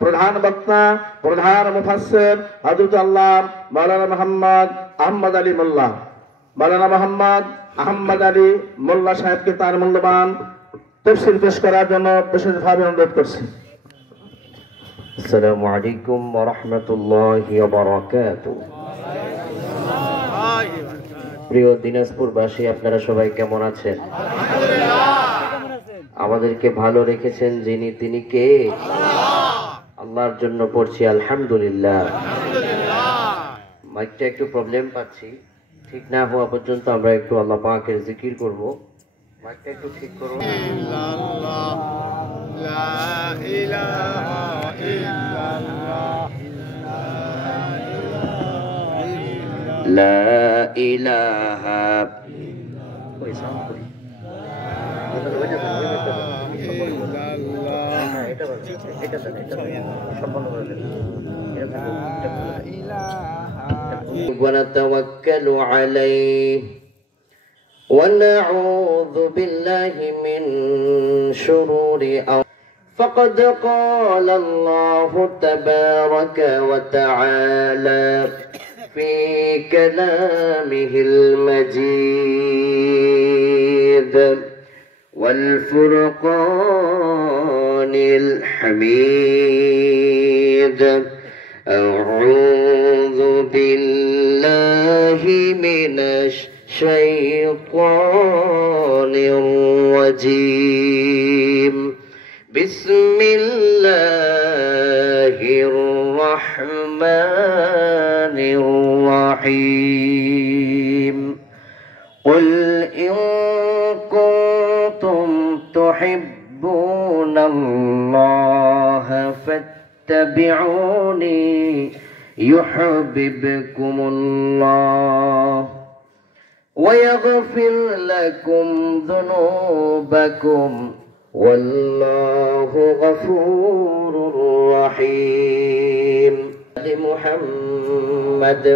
প্রধান বক্তা, প্রধান মুফাসসির হযরত আল্লাহ মাওলানা মুহাম্মদ আহমদ আলী মোল্লা, মাওলানা মুহাম্মদ আহমদ আলী মোল্লা সাহেবকে তার মূল্যবান তাফসীর পেশ করার জন্য বিশেষভাবে অনুরোধ করছি। আসসালামু আলাইকুম ওয়া রাহমাতুল্লাহি ওয়া বারাকাতুহু। প্রিয় দিনাজপুরবাসী, আপনারা সবাই কেমন আছেন? আমাদেরকে ভালো রেখেছেন যিনি, তিনি কে? আল্লাহর জন্য পড়ছি আলহামদুলিল্লাহ। মাইকটা একটু প্রবলেম পাচ্ছি, ঠিক না হওয়া পর্যন্ত আমরা একটু আল্লাহ পাকের জিকির করব। মাইকটা একটু ঠিক করুন। লা ইলাহা ونتوكل عليه ونعوذ بالله من شرور فقد قال الله تبارك وتعالى في كلامه المجيد والفرقان الحميد. أعوذ بالله من الشيطان الرجيم. بسم الله الرحمن الرحيم. قل إن كنتم تحبون الله فاتبعوني يحببكم الله ويغفر لكم ذنوبكم والله غفور رحيم. محمد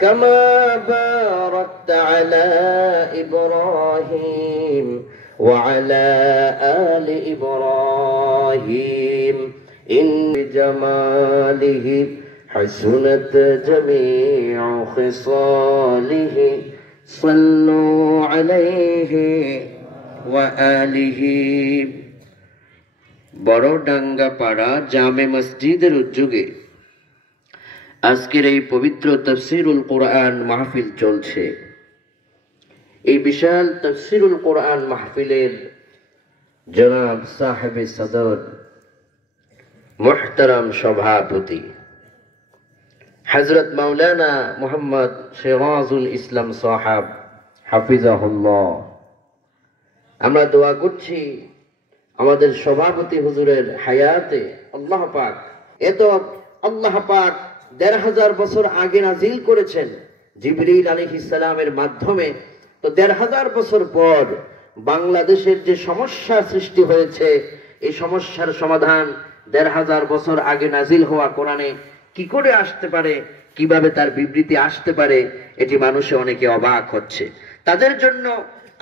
كما باركت على إبراهيم وعلى آل إبراهيم إن جماله حسنت جميع خصاله صلوا عليه وآله. বড়ডাঙ্গা পাড়া জামে মসজিদের উদ্যোগে আজকের এই পবিত্র তাফসীরুল কোরআন মাহফিল চলছে। এই বিশাল তাফসীরুল কোরআন মাহফিলের জনাব সাহেবে সদর মুহতারাম সভাপতি হযরত মাওলানা মুহাম্মদ সিরাজুল ইসলাম সাহাব হাফিজাহুল্লাহ, আমরা দোয়া করছি আমাদের সভাপতি হুজুরের হায়াতে আল্লাহ পাক, এত আল্লাহ পাক ১৫০০ বছর আগে নাজিল করেছেন জিবরিল আলাইহিস সালামের মাধ্যমে। তো ১৫০০ বছর পর বাংলাদেশের যে সমস্যা সৃষ্টি হয়েছে, এই সমস্যার সমাধান ১৫০০ বছর আগে নাজিল হওয়া কোরআনে কি করে আসতে পারে, কিভাবে তার বিবৃতি আসতে পারে, এটি মানুষে অনেকে অবাক হচ্ছে। তাদের জন্য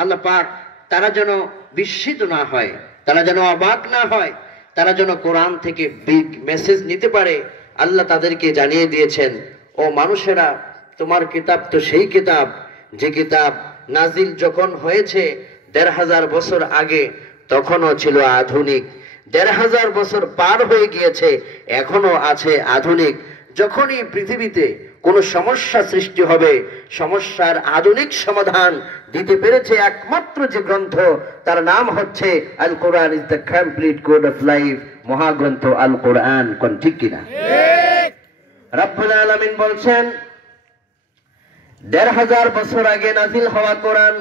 আল্লাহ পাক তারা যেন বিস্মিত না হয়, তারা যেন অবাক না হয়, তারা যেন কোরআন থেকে বিগ মেসেজ নিতে পারে। আল্লাহ তাদেরকে জানিয়ে দিয়েছেন, ও মানুষেরা, তোমার কিতাব তো সেই কিতাব যে কিতাব নাজিল যখন হয়েছে ১৫০০ বছর আগে, তখনও ছিল আধুনিক। ১৫০০ বছর পার হয়ে গিয়েছে, এখনো আছে আধুনিক। যখনই পৃথিবীতে কোনো সমস্যা সৃষ্টি হবে, সমস্যার আধুনিক সমাধান দিতে পেরেছে একমাত্র যে গ্রন্থ, তার নাম হচ্ছে আল কোরআন is the complete code of life, মহাগ্রন্থ আল কোরআন। কোন ঠিক কিনা? রব্বুল আলামিন বলছেন ১৫০০ বছর আগে নাজিল হওয়া কোরআন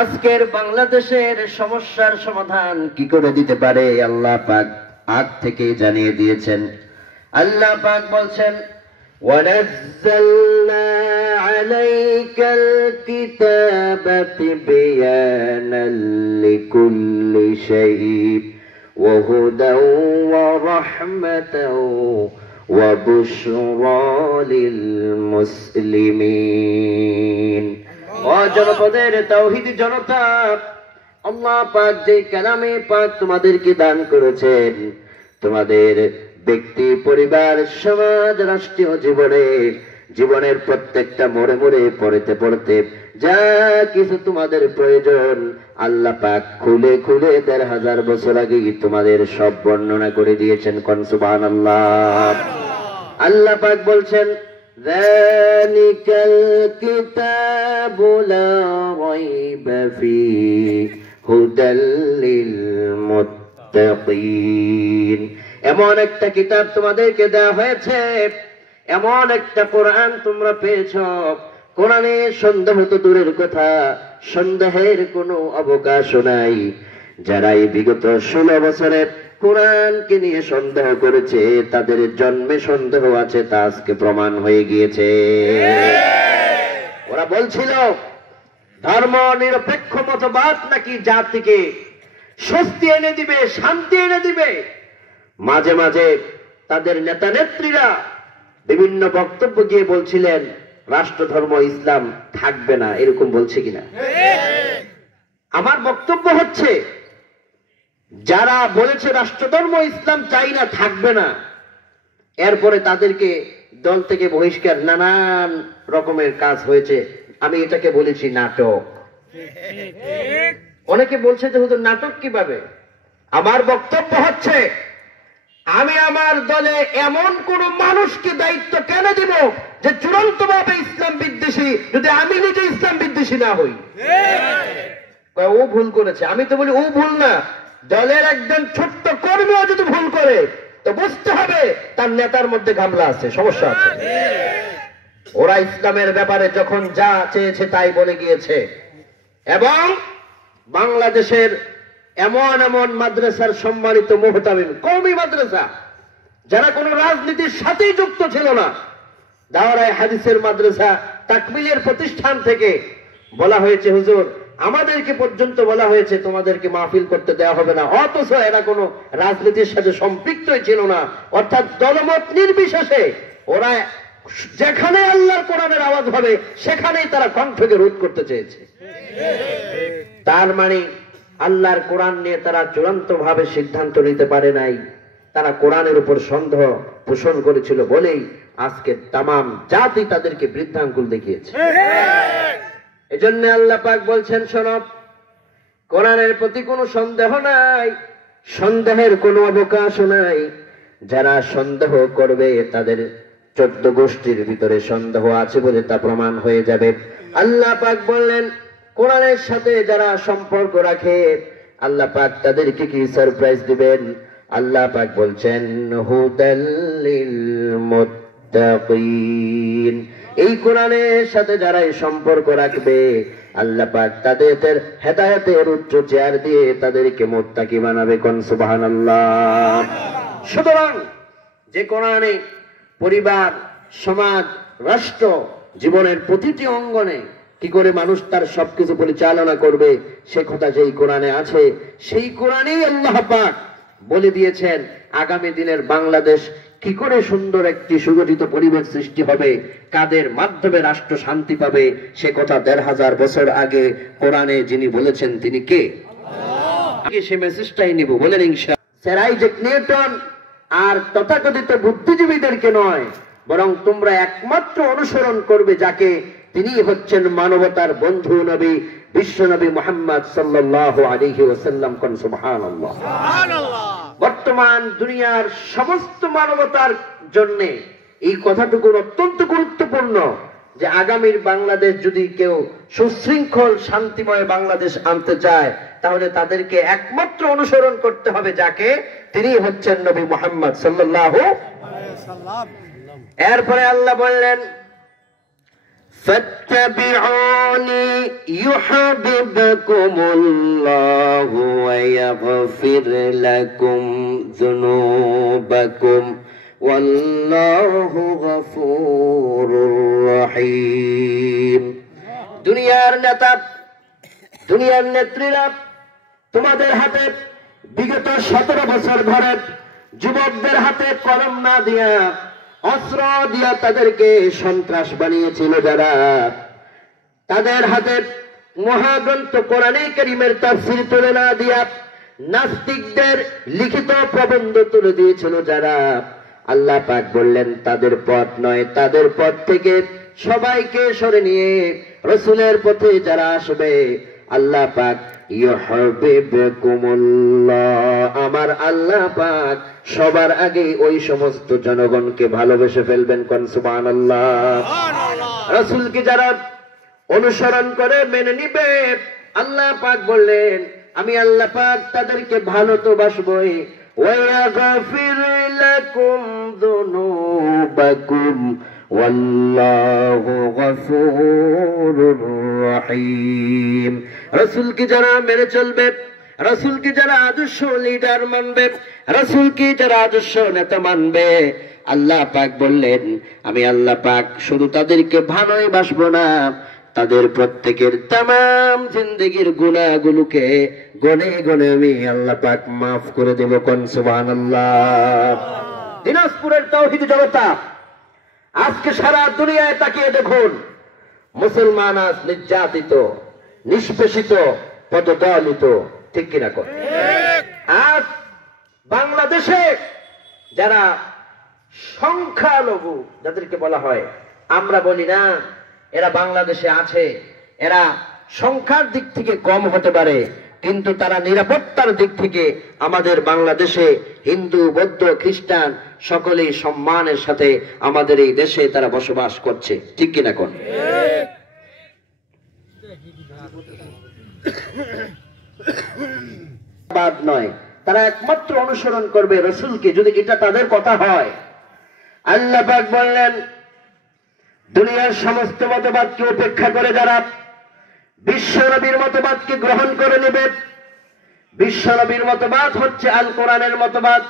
আজকের বাংলাদেশের সমস্যার সমাধান কি করে দিতে পারে আল্লাহ পাক আগ থেকে জানিয়ে দিয়েছেন। আল্লাহ পাক বলছেন, ওয়ানাজ্জালনা আলাইকাল কিতাবা তিবয়ানাল লিকুল্লি শাইইন ওয়া হুদাও ওয়া রাহমাতাও ওয়া বুশরা লিল মুসলিমিন। ও জনপদের তাওহীদি জনতা, আল্লাহ পাক যে কালামে পাক তোমাদেরকে দান করেছেন, তোমাদের ব্যক্তি, পরিবার, সমাজ, রাষ্ট্রীয় জীবনের প্রত্যেকটা মোড়ে মোড়ে পড়তে পড়তে যা কিছু তোমাদের প্রয়োজন আল্লাহ পাক খুলে খুলে ১৩,০০০ বছর আগেই তোমাদের সব বর্ণনা করে দিয়েছেন। কোন সুবহানাল্লাহ। আল্লাহ পাক বলছেন, যালিকাল কিতাবু লা রাইবা ফীহি হুদাল লিল মুত্তাকিন। এমন একটা কিতাব তোমাদেরকে দেওয়া হয়েছে, এমন একটা কোরআন তোমরা পেয়েছ, কোরআনে সন্দেহ তো দূরের কথা, সন্দেহের কোনো অবকাশ নাই। যারা এই বিগত 16 বছরে কোরআনকে নিয়ে সন্দেহ করেছে, তাদের জন্মে সন্দেহ আছে, তা আজকে প্রমাণ হয়ে গিয়েছে। ওরা বলছিল ধর্ম নিরপেক্ষ মতবাদ নাকি জাতিকে স্বস্তি এনে দিবে, শান্তি এনে দিবে। মাঝে মাঝে তাদের নেতা নেত্রীরা বিভিন্ন বক্তব্য গিয়ে বলছিলেন রাষ্ট্র ধর্ম ইসলাম থাকবে না, এরকম বলছে কিনা? আমার বক্তব্য হচ্ছে, যারা বলেছে রাষ্ট্রধর্ম ইসলাম চাই না, থাকবে না, এরপরে তাদেরকে দল থেকে বহিষ্কার, নানান রকমের কাজ হয়েছে। আমি এটাকে বলেছি নাটক। অনেকে বলছে যে হুজুর নাটক কিভাবে? আমার বক্তব্য হচ্ছে, আমি আমার দলে এমন কোন মানুষকে দায়িত্ব কেন দিব যে চূড়ান্ত ভাবে ইসলাম বিদ্বেষী, যদি আমি নিজে ইসলাম বিদ্বেষী না হই? ও ভুল করেছে। আমি তো বলি ও ভুল না, দলের একজন ছোট্ট কর্মীও যদি ভুল করে তো বুঝতে হবে তার নেতার মধ্যে ঘামলা আছে, সমস্যা আছে। ওরা ইসলামের ব্যাপারে যখন যা চেয়েছে তাই বলে গিয়েছে, এবং বাংলাদেশের এমন এমন মাদ্রাসার সম্মানিত মুহতামিম, কওমি মাদ্রাসা, যারা কোনো রাজনীতির সাথেই যুক্ত ছিল না, দাওরায়ে হাদিসের মাদ্রাসা, তাকমিলের প্রতিষ্ঠান থেকে বলা হয়েছে হুজুর আমাদেরকে পর্যন্ত বলা হয়েছে তোমাদেরকে মাহফিল করতে দেওয়া হবে না, অথচ এরা কোনো রাজনীতির সাথে সম্পৃক্তই ছিল না। অর্থাৎ দলমত নির্বিশেষে ওরা যেখানে আল্লাহর কোরআনের আওয়াজ হবে সেখানেই তারা কণ্ঠকে রোধ করতে চেয়েছে। তার মানে আল্লাহর কোরআন নিয়ে তারা চূড়ান্ত ভাবে সিদ্ধান্ত নিতে পারে নাই, তারা কোরআনের উপর সন্দেহ পোষণ করেছিল বলেই আজকে তামাম জাতি তাদেরকে বৃদ্ধাঙ্গুল দেখিয়েছে। এজন্য আল্লাহ পাক বলছেন, শোনো, কোরআনের প্রতি কোনো সন্দেহ নাই, সন্দেহের কোনো অবকাশ নাই। যারা সন্দেহ করবে তাদের 14 গোষ্ঠীর ভিতরে সন্দেহ আছে বলে তা প্রমাণ হয়ে যাবে। আল্লাহ পাক বললেন, কোরআনের সাথে যারা সম্পর্ক রাখে আল্লাহ পাক তাদেরকে কি সারপ্রাইজ দিবেন? আল্লাহ পাক বলছেন, হুদাল লিল মুত্তাকিন। এই কোরআনের সাথে যারা এই সম্পর্ক রাখবে আল্লাহ পাক তাদের হেদায়েতের উচ্চ চেয়ার দিয়ে তাদেরকে মুত্তাকি বানাবে। কোন সুবহানাল্লাহ। সুতরাং যে কোরআনে পরিবার, সমাজ, রাষ্ট্র, জীবনের প্রতিটি অঙ্গনে কি করে মানুষ তার সবকিছু পরিচালনা করবে সে কথা যেই কোরআনে আছে, সেই কোরআনেই আল্লাহ পাক বলে দিয়েছেন আগামী দিনের বাংলাদেশ কি করে সুন্দর একটি সুগঠিত পরিবেশ সৃষ্টি হবে, কাদের মাধ্যমে রাষ্ট্র শান্তি পাবে, সে কথা ১৫০০ বছর আগে কোরআনে যিনি বলেছেন তিনি কে? আগে সে মেসেজটাই নিব, বলেন ইনশাআল্লাহ। স্যার আইজ্যাক নিউটন আর তথাকথিত বুদ্ধিজীবীদেরকে নয়, বরং তোমরা একমাত্র অনুসরণ করবে যাকে, তিনি হচ্ছেন মানবতার বন্ধু নবী, বিশ্ব নবী মুহাম্মদ সাল্লাল্লাহু আলাইহি ওয়াসাল্লাম। কোন সুবহানাল্লাহ। বর্তমান দুনিয়ার সমস্ত মানবতার জন্য এই কথাটুকু অত্যন্ত গুরুত্বপূর্ণ যে আগামীর বাংলাদেশ যদি কেউ সুশৃঙ্খল শান্তিময় বাংলাদেশ আনতে চায় তাহলে তাদেরকে একমাত্র অনুসরণ করতে হবে যাকে, তিনি হচ্ছেন নবী মুহাম্মদ সাল্লাল্লাহু আলাইহি ওয়াসাল্লাম। এরপরে আল্লাহ বললেন, فاتبعوني يحببكم الله ويغفر لكم ذنوبكم والله غفور رحيم। দুনিয়ার নেতা, দুনিয়ার নেত্রীরা তোমাদের হাতে বিগত 17 বছর ধরে যুবকদের হাতে কলম না দিয়া অস্ত্র দিয়া তাদেরকে সন্ত্রাস বানিয়েছিল, যারা তাদের হাতে মহাগ্রন্থ কোরআনে কারীমের তাফসীর তুলে না দিয়া নাস্তিকদের লিখিত প্রবন্ধ তুলে দিয়েছিল যারা, আল্লাহ পাক বললেন তাদের পথ নয়, তাদের পথ থেকে সবাইকে সরে নিয়ে রাসূলের পথে যারা আসবে আল্লাহ পাক ইউহিব্বুকুমুল্লাহ, আমার আল্লাহ পাক সবার আগে ওই সমস্ত জনগণকে ভালোবেসে ফেলবেন। কোন সুবহানাল্লাহ। রাসূলকে যারা অনুসরণ করে মেনে নিবে আল্লাহ পাক বললেন আমি আল্লাহ পাক তাদেরকে ভালো তো বাসবই। ওয়ায়াগফির লাকুম যুনুবাকুম ওয়াল্লাহু গফুরুর রহিম। রাসূলকে যারা মেনে চলবে, রাসূলকে যারা আদর্শ লিডার মানবে, রাসূলকে যারা আদর্শ নেতা মানবে আল্লাহ পাক বললেন আমি আল্লাহ পাক শুধু তাদেরকে ভালোই বাসবো না, তাদের প্রত্যেকের তামাম জিন্দেগির গুনাহগুলোকে গনে গনে আমি আল্লাহ পাক মাফ করে দেব। কোন সুবহানাল্লাহ। দিনাজপুরের তাওহীদ জনতা আজকে সারা দুনিয়ায় তাকিয়ে দেখুন, মুসলমান আজ নির্যাতিত, নিষ্পেষিত, পদদলিত, ঠিক কিনা কর? আজ বাংলাদেশে যারা সংখ্যালঘু যাদেরকে বলা হয়, আমরা বলি না এরা বাংলাদেশে আছে, এরা সংখ্যার দিক থেকে কম হতে পারে কিন্তু তারা নিরাপত্তার দিক থেকে আমাদের বাংলাদেশে হিন্দু, বৌদ্ধ, খ্রিস্টান সকলেই সম্মানের সাথে আমাদের এই দেশে তারা বসবাস করছে, ঠিক কিনা কোন? বাদ নয়, তারা একমাত্র অনুসরণ করবে রাসূলকে যদি এটা তাদের কথা হয়। আল্লাহ পাক বললেন দুনিয়ার সমস্ত মতবাদকে উপেক্ষা করে যারা বিশ্ব নবীর মতবাদকে গ্রহণ করে নেবে, বিশ্ব নবীর মতবাদ হচ্ছে আল কোরআনের মতবাদ।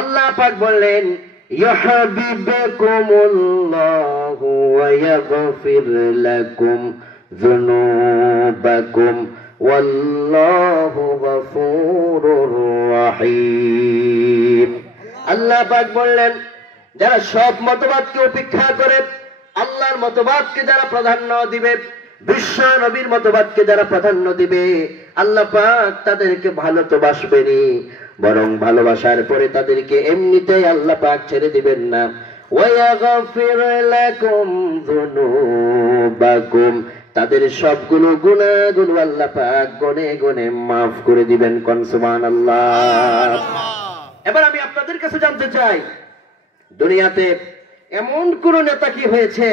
আল্লাহ পাক বললেন ইউহিব্বুকুমুল্লাহু ওয়া ইয়াগফির লাকুম যুনুবাকুম ওয়াল্লাহু গফুরুর রহিম। আল্লাহ পাক বললেন যারা সব মতবাদকে উপেক্ষা করে আল্লাহর মতবাদকে যারা প্রাধান্য দিবে, বিশ্ব নবীর মতবাদকে যারা প্রাধান্য দিবে আল্লাহ পাক তাদেরকে ভালো তো বাসবেনি, বরং ভালোবাসার পরে তাদেরকে এমনিতেই আল্লাহ পাক ছেড়ে দিবেন না। ওয়ায়াগফির লাকুম যুনুবাকুম, তাদের সবগুলো গুনাহগুলো আল্লাহ পাক গনে গনে মাফ করে দিবেন। কোন সুবহানাল্লাহ। এবার আমি আপনাদের কাছে জানতে চাই দুনিয়াতে এমন কোন নেতা কি হয়েছে,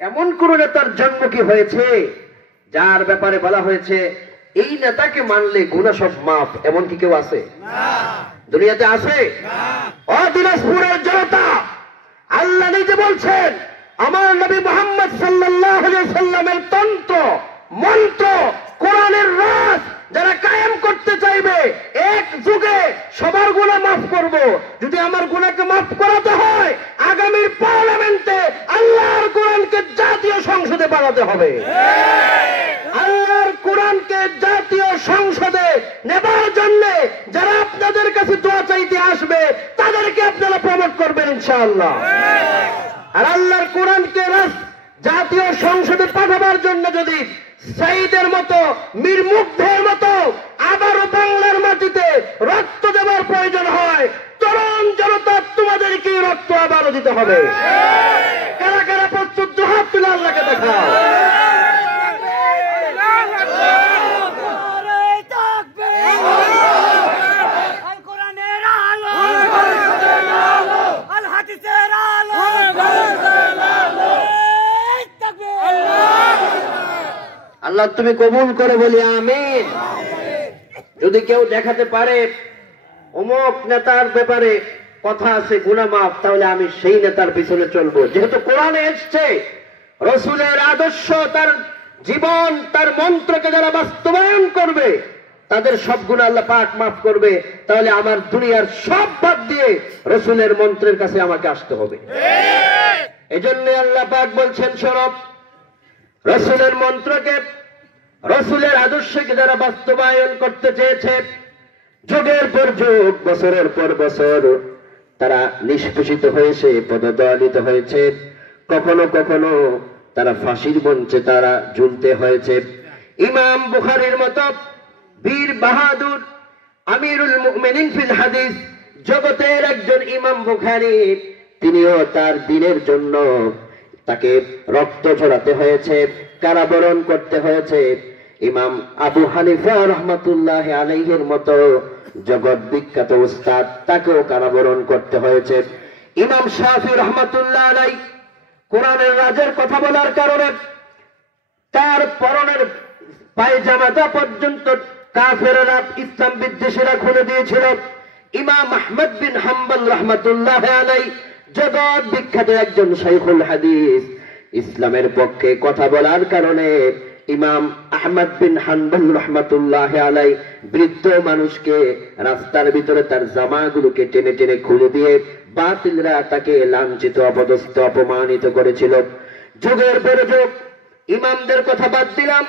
এমন কোন নেতার জন্ম কি হয়েছে যার ব্যাপারে বলা হয়েছে এই নেতাকে মানলে গুনাহ সব মাফ, এমন কি কেউ আছে? দুনিয়াতে আছে? ও দিনাজপুরের জনতা, আল্লাহ নিজে বলছেন আমার নবী মুহাম্মদ সাল্লাল্লাহু আলাইহি সাল্লামের তন্ত্র মন্ত্র কোরআনের রাজ যারা কায়েম করতে চাইবে এক যুগে সবার গুনাহ মাফ করব। যদি আমার গুনাহকে মাফ করাতে হয় আগামীর পার্লামেন্টে আল্লাহর কোরআনকে জাতীয় সংসদে পাঠাতে হবে। আল্লাহর কোরআনকে জাতীয় সংসদে নেবার জন্য যারা আপনাদের কাছে দোয়া চাইতে আসবে তাদেরকে আপনারা প্রমোট করবেন ইনশাআল্লাহ। আর আল্লাহর কোরআনকে জাতীয় সংসদে পাঠাবার জন্য যদি সাইদের মতো, মীর মুগ্ধের মতো আবারও বাংলার মাটিতে রক্ত দেওয়ার প্রয়োজন হয়, তরুণ জনতা তোমাদেরকে রক্ত আবারও দিতে হবে। কারা কারা প্রস্তুত? হাত তুলে আল্লাহকে দেখাও। আল্লাহ তুমি কবুল করে বলি আমিন। যদি কেউ দেখাতে পারে অমুক নেতার ব্যাপারে কথা আছে গুনাহ মাফ, তাহলে আমি সেই নেতার পিছনে চলবো। যেহেতু কোরআনে এসছে রাসূলের আদর্শ, তার জীবন, তার মন্ত্রকে যারা বাস্তবায়ন করবে তাদের সব গুনাহ আল্লাহ পাক মাফ করবে, তাহলে আমার দুনিয়ার সব বাদ দিয়ে রাসূলের মন্ত্রের কাছে আমাকে আসতে হবে। এজন্য আল্লাহ পাক বলছেন শোনো, রাসূলের মন্ত্রকে, রাসূলের আদর্শকে যারা বাস্তবায়ন করতে চেয়েছে যুগের পর যুগ, বছরের পর বছর তারা নিষ্পেষিত হয়েছে, পদদলিত হয়েছে, কখনো কখনো তারা ফাঁসির মঞ্চে তারা ঝুলতে হয়েছে। ইমাম বুখারীর মতো বীর বাহাদুর আমিরুল মুমিনিন ফিল হাদিস, জগতের একজন ইমাম বুখারী, তিনিও তার দ্বীনের জন্য তাকে রক্ত ঝরাতে হয়েছে, কারাবরণ করতে হয়েছে। ইমাম আবু হানিফা রাহমাতুল্লাহি আলাইহির মতো জগৎ বিখ্যাত উস্তাদ, তাকেও কারাবরণ করতে হয়েছে। ইমাম শাফি রাহমাতুল্লাহ আলাইহি কোরআনের রাজের কথা বলার কারণে তার পরনের পায়জামাটা পর্যন্ত কাফেররা, ইসলাম বিদ্বেষীরা খুলে দিয়েছিল। ইমাম আহমদ বিন হাম্বল রাহমাতুল্লাহ আলাইহি জগৎ বিখ্যাত একজন শাইখুল হাদিস, ইসলামের পক্ষে কথা বলার কারণে ইমাম আহমদ বিন হাম্বল রাহমাতুল্লাহ আলাইহি বৃদ্ধ মানুষকে রাস্তার ভিতরে তার জামাগুলোকে টেনে টেনে খুলে দিয়ে বাতিলরা তাকে লাঞ্ছিত, অপদস্থ, অপমানিত করেছিল। যুগের পর যুগ ইমামদের কথা বাদ দিলাম,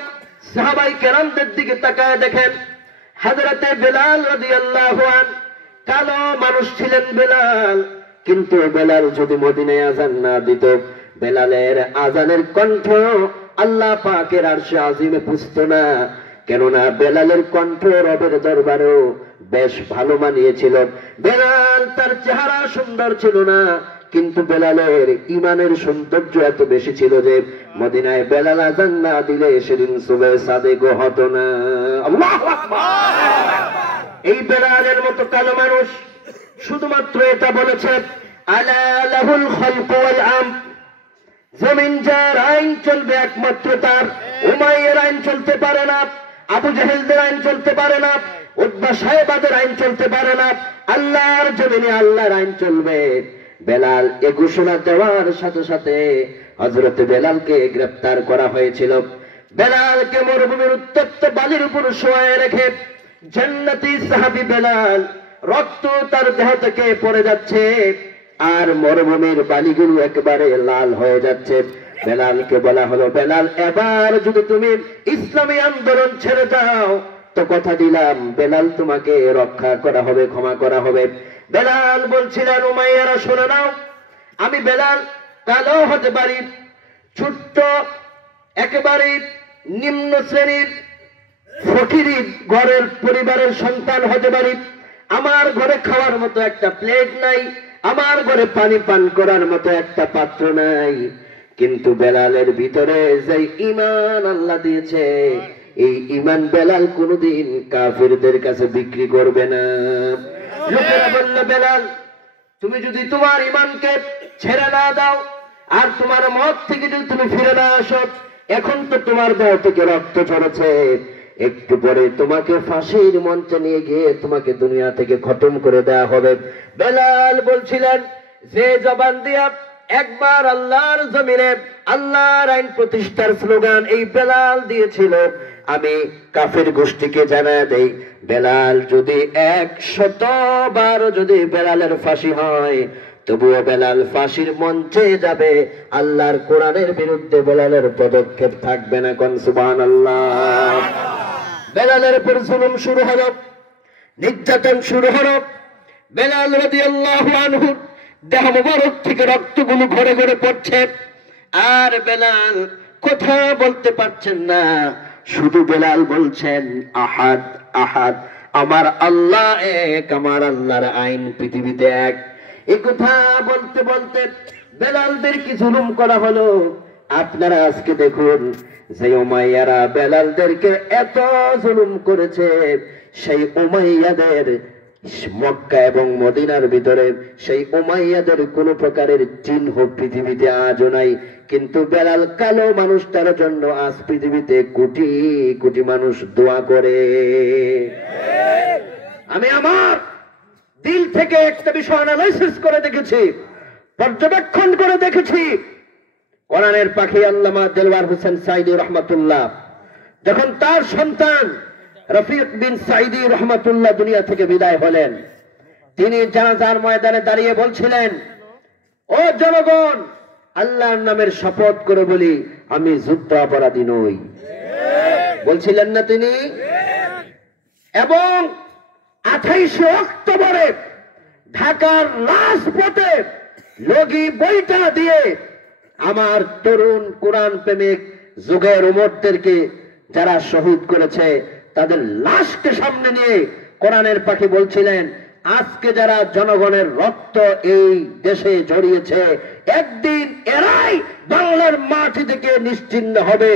সাহাবাই কেরামদের দিকে তাকায় দেখেন, হযরতে বেলাল রাদিয়াল্লাহু আনহু, কালো মানুষ ছিলেন বেলাল, কিন্তু বেলাল যদি মদিনায় আযান না দিত, বেলালের আযানের কণ্ঠ আল্লাহ পাকের আরশে আজিমে পুছতো না। কেননা বেলালের কণ্ঠ রবের দরবারেও বেশ ভালো মানিয়েছিল। বেলাল তার চেহারা সুন্দর ছিল না, কিন্তু বেলালের ইমানের সৌন্দর্য এত বেশি ছিল যে মদিনায় বেলাল আযান না দিলে সেদিন সুবহে সাদেক হতো না। আল্লাহু আকবার। এই বেলালের মতো কালো মানুষ শুধুমাত্র এটা বলেছে, আলা লাহুল খালকু ওয়াল আমর, জমিন যার আইন চলবে একমাত্র তার। উমাইয়ার আইন চলতে পারে না, আবু জাহেলদের আইন চলতে পারে না, উতবা সাহেবাদের আইন চলতে পারে না, আল্লাহর জমিনে আল্লাহর আইন চলবে। বেলাল এ ঘোষণা দেওয়ার সাথে সাথে হযরত বেলালকে গ্রেফতার করা হয়েছিল। বেলালকে মরুভূমির উত্তপ্ত বালির উপর শোয়ায় রেখে জান্নাতি সাহাবী বেলাল, রক্ত তার দেহ থেকে পড়ে যাচ্ছে আর মরুভূমির বালিগুলো একেবারে লাল হয়ে যাচ্ছে। বেলালকে বলা হলো, বেলাল এবার যদি তুমি ইসলামী আন্দোলন ছেড়ে দাও তো কথা দিলাম বেলাল তোমাকে রক্ষা করা হবে, ক্ষমা করা হবে। বেলাল বলছিলেন, উমাইয়ারা শুনে নাও, আমি বেলাল কালো হতে পারি, ছোট্ট একেবারে নিম্ন শ্রেণীর ফকিরি ঘরের পরিবারের সন্তান হতে পারি, আমার ঘরে খাওয়ার মতো একটা প্লেট নাই, আমার ঘরে পানি পান করার মতো একটা পাত্র নাই, কিন্তু বেলালের ভিতরে যে ঈমান আল্লাহ দিয়েছে, এই ঈমান বেলাল কোনদিন কাফিরদের কাছে বিক্রি করবে না। লোকেরা বলল, বেলাল তুমি যদি তোমার ঈমানকে ছেড়ে না দাও আর তোমার মত থেকে যদি তুমি ফিরে না আসো, এখন তো তোমার দেহ থেকে রক্ত ঝরেছে, একটু পরে তোমাকে ফাঁসির মঞ্চে নিয়ে গিয়ে তোমাকে দুনিয়া থেকে খতম করে দেওয়া হবে। বেলাল বলছিলেন, যে জবান দিয়া একবার আল্লাহর জমিনে আল্লাহর আইন প্রতিষ্ঠার স্লোগান এই বেলাল দিয়েছিল, আমি কাফের গোষ্ঠীকে জানায় দেই, বেলাল যদি 100 বার যদি বেলালের ফাঁসি হয়, তবুও বেলাল ফাঁসির মঞ্চে যাবে, আল্লাহর কোরআনের বিরুদ্ধে বেলালের পদক্ষেপ থাকবে না। কোন সুবহানাল্লাহ। বেলালের উপর জুলুম শুরু হলো, নির্যাতন শুরু হলো। বেলাল রাদিয়াল্লাহু আনহু দেহ মোবারক থেকে রক্তগুলো ঘরে ঘরে পড়ছে, আর বেলাল কথা বলতে পারছেন না, শুধু বেলাল বলছেন, আহাদ আহাদ, আমার আল্লাহ এক, আমার আল্লাহর আইন পৃথিবীতে এক। এই কথা বলতে বলতে বেলালদের কি জুলুম করা হলো। আপনারা আজকে দেখুন, যে উমাইয়ারা বেলালদেরকে এত জুলুম করেছে, সেই উমাইয়াদের মক্কা এবং মদিনার ভিতরে সেই উমাইয়াদের কোন প্রকারের চিহ্ন পৃথিবীতে আজও নাই, কিন্তু বেলাল কালো মানুষটার জন্য আজ পৃথিবীতে কোটি কোটি মানুষ দোয়া করে। আমি আমার দিল থেকে একটা বিষয় অ্যানালাইসিস করে দেখেছি, পর্যবেক্ষণ করে দেখেছি। কোরআনের পাখি আল্লামা দেলওয়ার হোসেন সাঈদী রহমাতুল্লাহ যখন তার সন্তান রফিক বিন সাঈদী রহমাতুল্লাহ দুনিয়া থেকে বিদায় হলেন, তিনি জানাজার ময়দানে দাঁড়িয়ে বলছিলেন, ও জনগণ, আল্লাহর নামের শপথ করে বলি, আমি যুদ্ধ অপরাধী নই। বলছিলেন না তিনি? এবং 28 অক্টোবরে ঢাকার রাজপথে লগি বইটা দিয়ে আমার তরুণ কোরআন প্রেমিক যুগের উমরদেরকে যারা শহীদ করেছে, তাদের লাশকে সামনে নিয়ে কোরআনের পাখি বলছিলেন, আজকে যারা জনগণের রক্ত এই দেশে জড়িয়েছে, একদিন এরাই বাংলার মাটি থেকে নিশ্চিহ্ন হবে।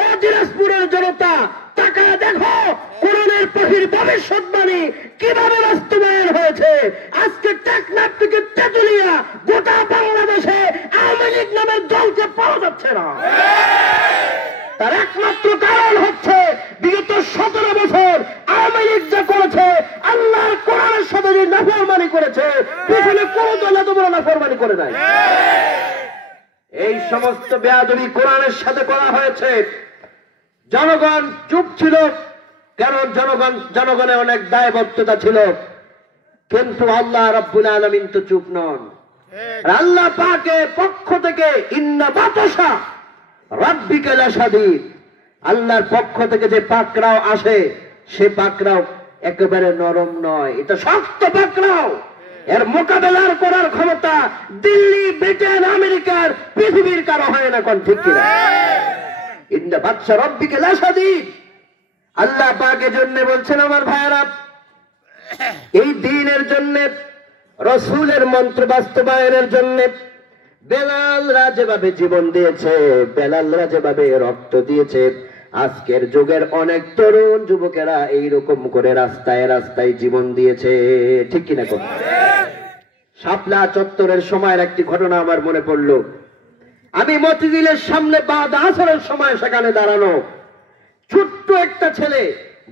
ও দিনাজপুরের জনতা, তাকায় দেখো কোরআনের পাখির ভবিষ্যৎবাণী কিভাবে বাস্তবায়ন হয়েছে। আজকে টেকনাফ থেকে তেতুলিয়া গোটা বাংলাদেশে আওয়ামী লীগ নামের দলকে পাওয়া যাচ্ছে না। তার একমাত্র কারণ হচ্ছে বিগত 17 বছর আওয়ামী লীগ যা করেছে, আল্লাহর কোরআনের সাথে যে নাফরমানি করেছে, পিছনে কোন দল এত বড় নাফরমানি করে নাই। এই সমস্ত বেয়াদবি কোরআনের সাথে করা হয়েছে। জনগণ চুপ ছিল, কারণ জনগণের অনেক দায়বদ্ধতা ছিল, কিন্তু আল্লাহ রাব্বুল আলামিন তো চুপ নন। আল্লাহ পাকের পক্ষ থেকে ইন্না বাতাসা রাব্বিকা লাশাদীদ, আল্লাহর পক্ষ থেকে যে পাকড়াও আসে, সে পাকড়াও একেবারে নরম নয়, এটা শক্ত পাকড়াও। এর মোকাবেলার করার ক্ষমতা দিল্লি, ব্রিটেন, আমেরিকার, পৃথিবীর কারো হয় না। কোন ঠিক কিনা? ইন্না বাতাসা রাব্বিকা লাশাদীদ। আল্লাহ পাকের জন্য বলছেন আমার ভাইয়েরা, এই দ্বীনের জন্য, রাসূলের মন্ত্র বাস্তবায়নের জন্য বেলালরা যেভাবে জীবন দিয়েছে, বেলালরা যেভাবে রক্ত দিয়েছে, আজকের যুগের অনেক তরুণ যুবকেরা এইরকম করে রাস্তায় রাস্তায় জীবন দিয়েছে। ঠিক কিনা? শাপলা চত্বরের সময়ের একটি ঘটনা আমার মনে পড়লো। আমি মতিঝিলের সামনে বাদ আসরের সময় সেখানে দাঁড়ানো, ছোট্ট একটা ছেলে,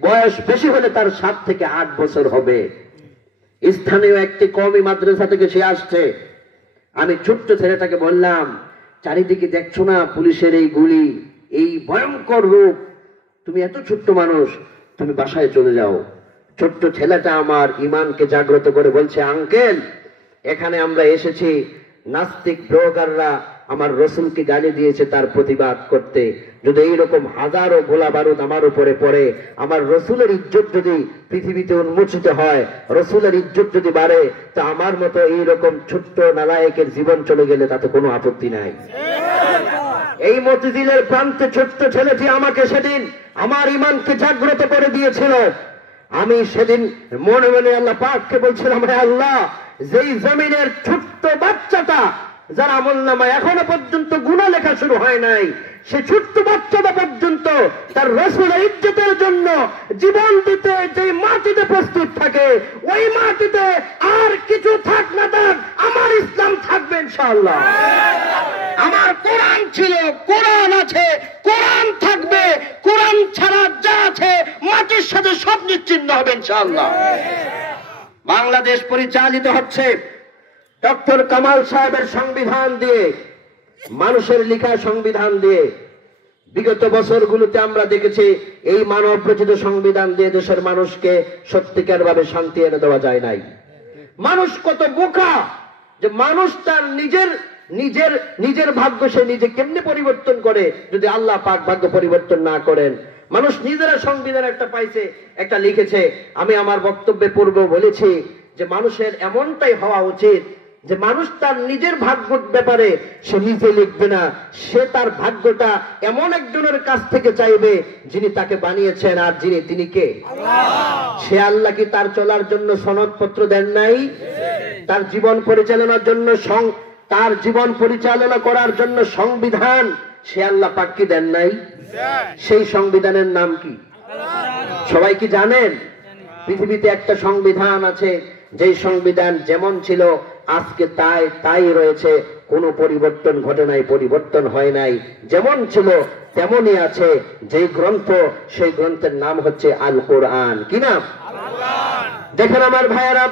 বয়স বেশি হলে তার 7 থেকে 8 বছর হবে, স্থানীয় একটি কওমি মাদ্রাসা থেকে সে আসছে। আমি ছোট্ট ছেলেটাকে বললাম, চারিদিকে দেখছো না পুলিশের এই গুলি, এই ভয়ঙ্কর রূপ, তুমি এত ছোট্ট মানুষ, তুমি বাসায় চলে যাও। ছোট্ট ছেলেটা আমার ইমানকে জাগ্রত করে বলছে, আঙ্কেল, এখানে আমরা এসেছি, নাস্তিক ব্লগাররা আমার রসুলকে গালি দিয়েছে তার প্রতিবাদ করতে। যদি এইরকম হাজারো গোলা বারুদ আমার উপরে পড়ে, আমার রসুলের ইজ্জত যদি পৃথিবীতে উন্মোচিত হয়, রসুলের ইজ্জত যদি বাড়ে, তা আমার মতো এইরকম ছোট্ট নালায়েকের জীবন চলে গেলে তাতে কোনো আপত্তি নাই। এই মতিঝিলের প্রান্তে ছোট্ট ছেলেটি আমাকে সেদিন আমার ইমানকে জাগ্রত করে দিয়েছিল। আমি সেদিন মনে মনে আল্লাহ পাককে বলছিলাম, হে আল্লাহ, যেই জমিনের ছোট্ট বাচ্চাটা যার আমলনামায় এখনো পর্যন্ত গুনাহ লেখা শুরু হয় নাই, সে ছোট্ট বাচ্চাটা পর্যন্ত তার রাসূলের ইজ্জতের জন্য জীবন দিতে যে মাটিতে প্রস্তুত থাকে, ওই মাটিতে আর কিছু থাক না থাক, আমার ইসলাম থাকবে ইনশাআল্লাহ। আমার কোরআন ছিল, কোরআন আছে, কোরআন থাকবে, কোরআন ছাড়া যা আছে মাটির সাথে সব নিশ্চিহ্ন হবে ইনশাআল্লাহ। বাংলাদেশ পরিচালিত হচ্ছে ডক্টর কামাল সাহেবের সংবিধান দিয়ে, মানুষের লেখা সংবিধান দিয়ে। বিগত বছরগুলোতে আমরা দেখেছি এই মানব রচিত সংবিধান দিয়ে দেশের মানুষকে সত্যিকার ভাবে শান্তি এনে দেওয়া যায় নাই। মানুষ কত বোকা যে মানুষ তার নিজের ভাগ্য সে নিজে কেমনে পরিবর্তন করে, যদি আল্লাহ পাক ভাগ্য পরিবর্তন না করেন। মানুষ নিজেরা সংবিধান একটা পাইছে, একটা লিখেছে। আমি আমার বক্তব্যে পূর্বে বলেছি যে মানুষের এমনটাই হওয়া উচিত যে মানুষ তার নিজের ভাগ্যের ব্যাপারে সে নিজে লিখবে না, সে তার ভাগ্যটা এমন একজনের কাছ থেকে চাইবে যিনি তাকে বানিয়েছেন। আর তিনি কে? সে আল্লাহ কি তার চলার জন্য সনদপত্র দেন নাই? তার জীবন পরিচালনার জন্য, তার জীবন পরিচালনা করার জন্য সংবিধান সে আল্লাহ পাক কি দেন নাই? সেই সংবিধানের নাম কি সবাই কি জানেন? পৃথিবীতে একটা সংবিধান আছে, যেই সংবিধান যেমন ছিল আজকে তাই রয়েছে, কোনো পরিবর্তন ঘটে নাই, পরিবর্তন হয় নাই, যেমন ছিল তেমনই আছে। যেই গ্রন্থ, সেই গ্রন্থের নাম হচ্ছে আল কোরআন। কি নাম? দেখেন আমার ভাইয়েরা,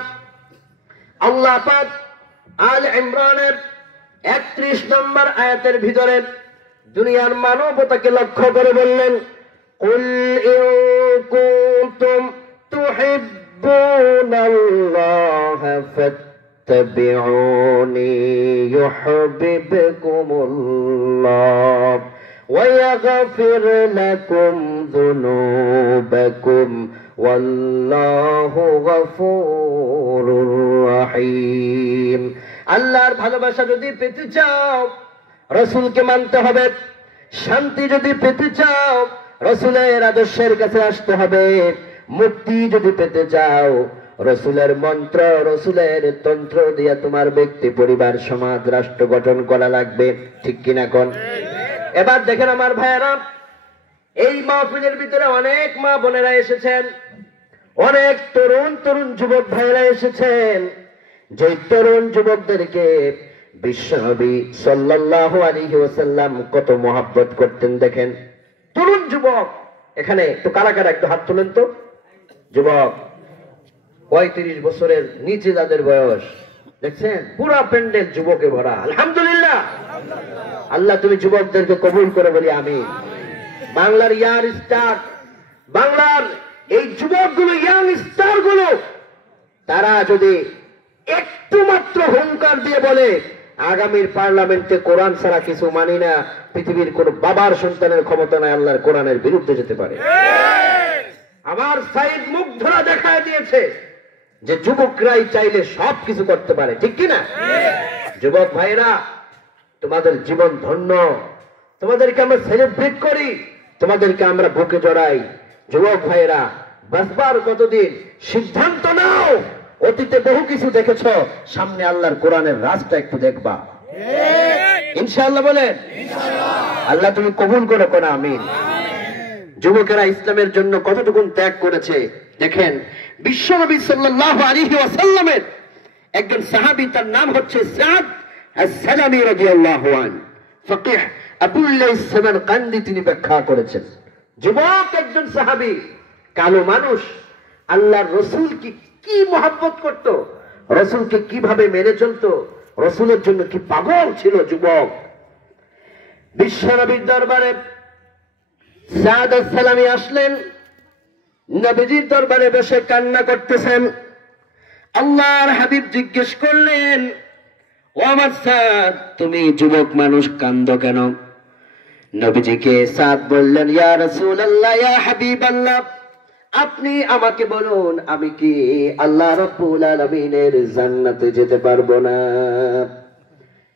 আল্লাহ পাক আল ইমরানের 31 নম্বর আয়াতের ভিতরে দুনিয়ার মানবতাকে লক্ষ্য করে বললেন, কুল ইন কুনতুম তুহিব্বুনাল্লাহ ফাত্তাবিউনি ইউহিব্বুকুমুল্লাহ ওয়া ইয়াগফির লাকুম যুনুবাকুম ওয়াল্লাহু গফুরুর রহিম। আল্লাহর ভালোবাসা যদি পেতে চাও, রাসূলকে মানতে হবে। শান্তি যদি পেতে চাও, রাসূলের আদর্শের কাছে আসতে হবে। মুক্তি যদি পেতে চাও, রসুলের মন্ত্র, রসুলের তন্ত্র দিয়া তোমার ব্যক্তি, পরিবার, সমাজ, রাষ্ট্র গঠন করা লাগবে। ঠিক কিনা কোন? এবার দেখেন আমার ভাইয়েরা, এই মাহফিলের ভিতরে অনেক মা বোনেরা এসেছেন, অনেক তরুণ তরুণ যুবক ভাইরা এসেছেন। যে তরুণ যুবকদেরকে বিশ্বনবী সাল্লাল্লাহু আলাইহি ওয়াসাল্লাম কত মহব্বত করতেন দেখেন। তরুণ যুবক এখানে একটু কারা কারা একটু হাত তোলেন তো। যুবক 35 বছরের নিচে যাদের বয়স দেখছেন, পুরা প্যান্ডেল যুবকে ভরা। আলহামদুলিল্লাহ, আল্লাহ তুমি যুবকদেরকে কবুল করে বলি আমিন। বাংলার ইয়ার স্টার, বাংলার এই যুবকগুলো, ইয়াং স্টার গুলো, তারা যদি একটু মাত্র হুঙ্কার দিয়ে বলে আগামীর পার্লামেন্টে কোরআন ছাড়া কিছু মানি না, পৃথিবীর কোন বাবার সন্তানের ক্ষমতা নাই আল্লাহর কোরআনের বিরুদ্ধে যেতে পারে। আমার সাইদ মুগ্ধরা দেখায় দিয়েছে যে যুবকরাই চাইলে সব কিছু করতে পারে। ঠিক কিনা? যুবক ভাইরা, তোমাদের জীবন ধন্য, তোমাদেরকে আমরা সেলিব্রেট করি, তোমাদেরকে আমরা বুকে জড়াই। যুবক ভাইরা, বাঁচবার কতদিন, সিদ্ধান্ত নাও। অতীতে বহু কিছু দেখেছ, সামনে আল্লাহর কোরআনের রাজটা একটু দেখবা। ইনশাআল্লাহ বলেন। আল্লাহ তুমি কবুল করো কোন আমিন। যুবকেরা ইসলামের জন্য কতটুকু ত্যাগ করেছে দেখেন। বিশ্বনবী সাল্লাল্লাহু আলাইহি ওয়াসাল্লামের একজন সাহাবী, তার নাম হচ্ছে সাদ আস-সালামি রাদিয়াল্লাহু আনহু, ফকিহ আবুল্লাহ সামারকান্দি, তিনি ব্যাখ্যা করেছেন। যুবক একজন সাহাবী, কালো মানুষ, আল্লাহর রাসূলকে কি মহব্বত করত, রাসূলকে কিভাবে মেনে চলতো, রাসূলের জন্য কি পাগল ছিল যুবক। বিশ্বনবীর দরবারে সাদ আস-সালামি আসলেন, নবীজির দরবারে বসে কান্না করতেছেন। আল্লাহর হাবিব জিজ্ঞেস করলেন, ও আমার সাদ, তুমি যুবক মানুষ কান্দো কেন? নবীজিকে সাদ বললেন, ইয়া রাসূলুল্লাহ, ইয়া হাবিবাল্লাহ, আপনি আমাকে বলুন, আমি কি আল্লাহ রাব্বুল আলামিনের জান্নাতে যেতে পারবো না?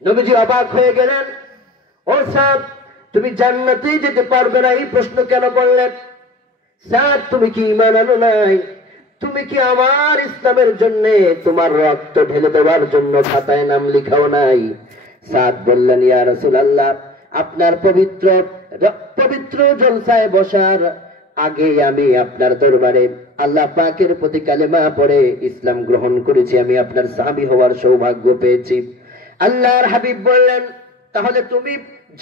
নবীজি অবাক হয়ে গেলেন। ও সাদ, তুমি জান্নাতে যেতে পারবে না, এই প্রশ্ন কেন করলেন? সাদ, তুমি কি ঈমান আনো নাই? তুমি কি আমার ইসলামের জন্য তোমার রক্ত ঢেলে দেওয়ার জন্য খাতায় নাম লিখাও নাই? সাদ বললেন, ইয়া রাসূলুল্লাহ, আপনার পবিত্র পবিত্র জলসায় বসার আগে আমি আপনার দরবারে আল্লাহ পাকের প্রতি কালেমা পড়ে ইসলাম গ্রহণ করেছি, আমি আপনার সাহাবী হওয়ার সৌভাগ্য পেয়েছি। আল্লাহর হাবিব বললেন, তাহলে তুমি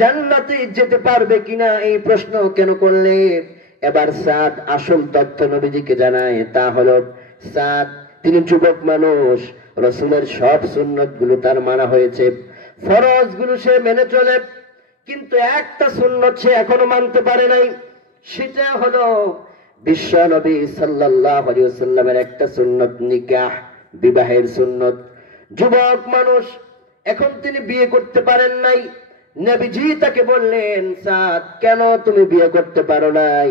জান্নাতে যেতে পারবে কিনা এই প্রশ্ন কেন করলে? এবার সাদ আসল তথ্য নবীজিকে জানায়। তা হলো, সাদ তিনি যুবক মানুষ, রাসূলের সব সুন্নত গুলো তার মানা হয়েছে, ফরজ গুলো সে মেনে চলে, কিন্তু একটা সুন্নত সে এখনো মানতে পারে নাই। সেটা হলো বিশ্ব নবী সাল্লাল্লাহু আলাইহি ওয়াসাল্লামের একটা সুন্নত, নিকাহ, বিবাহের সুন্নত। যুবক মানুষ, এখন তিনি বিয়ে করতে পারেন নাই। নবীজি তাকে বললেন, সাদ, কেন তুমি বিয়ে করতে পারো নাই?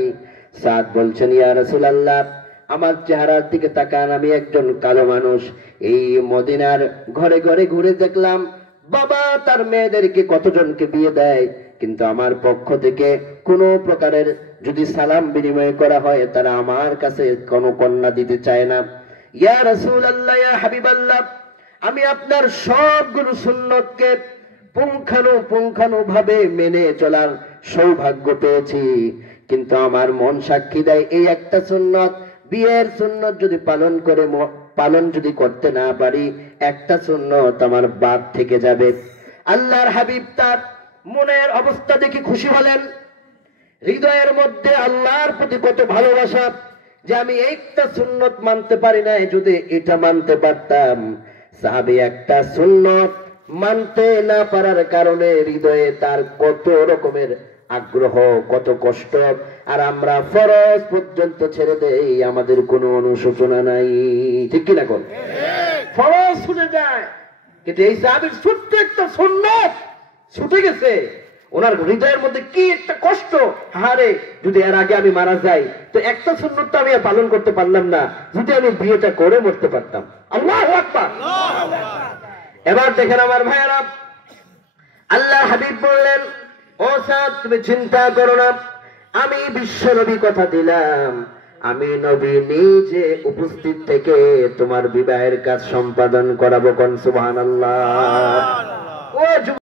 সাদ বলছেন, ইয়া রাসূলুল্লাহ, আমার চেহারার দিকে তাকান, আমি একজন কালো মানুষ। এই মদিনার ঘরে ঘরে ঘুরে দেখলাম বাবা তার মেয়েদেরকে কতজনকে বিয়ে দেয়, কিন্তু আমার পক্ষ থেকে কোনো প্রকারের যদি সালাম বিনিময় করা হয়, তারা আমার কাছে কোনো কন্যা দিতে চায় না। ইয়া রাসূলুল্লাহ, ইয়া হাবিবাল্লাহ, আমি আপনার সবগুলো সুন্নতকে পুঙ্খানুপুঙ্খানুভাবে মেনে চলার সৌভাগ্য পেয়েছি, কিন্তু আমার মন সাক্ষী দেয় এই একটা সুন্নত, বিয়ের সুন্নত যদি পালন যদি করতে না পারি, একটা সুন্নত আমার বাদ থেকে যাবে। আল্লাহর হাবিব তার মনের অবস্থা দেখে খুশি হলেন। হৃদয়ের মধ্যে আল্লাহর প্রতি কত ভালোবাসা, যে আমি একটা সুন্নত মানতে পারি না, যদি এটা মানতে পারতাম। সাহাবী একটা সুন্নত মানতে না পারার কারণে হৃদয়ে তার কত রকমের আগ্রহ, কত কষ্ট, আর আমরা ফরজ পর্যন্ত ছেড়ে দেই, আমাদের কোনো অনুশোচনা নাই। ঠিক কিনা কোন? ফরজ ছুটে যায়, কিন্তু এই সাহাবীর ছোট্ট একটা সুন্নত ছুটে গেছে। ওনার হৃদয়ের মধ্যে কি একটা কষ্ট, হারে যদি এর আগে আমি মারা যাই, তো একটা সুন্নত তো আমি পালন করতে পারলাম না, যদি আমি বিয়েটা করে মরতে পারতাম। আল্লাহু আকবার। এবার দেখেন আমার ভাইয়েরা, আল্লাহ হাবিব বললেন, ও সাদ, তুমি চিন্তা করো না, আমি বিশ্ব নবী কথা দিলাম, আমি নবী নিজে উপস্থিত থেকে তোমার বিবাহের কাজ সম্পাদন করাবো। কোন সুবহানাল্লাহ।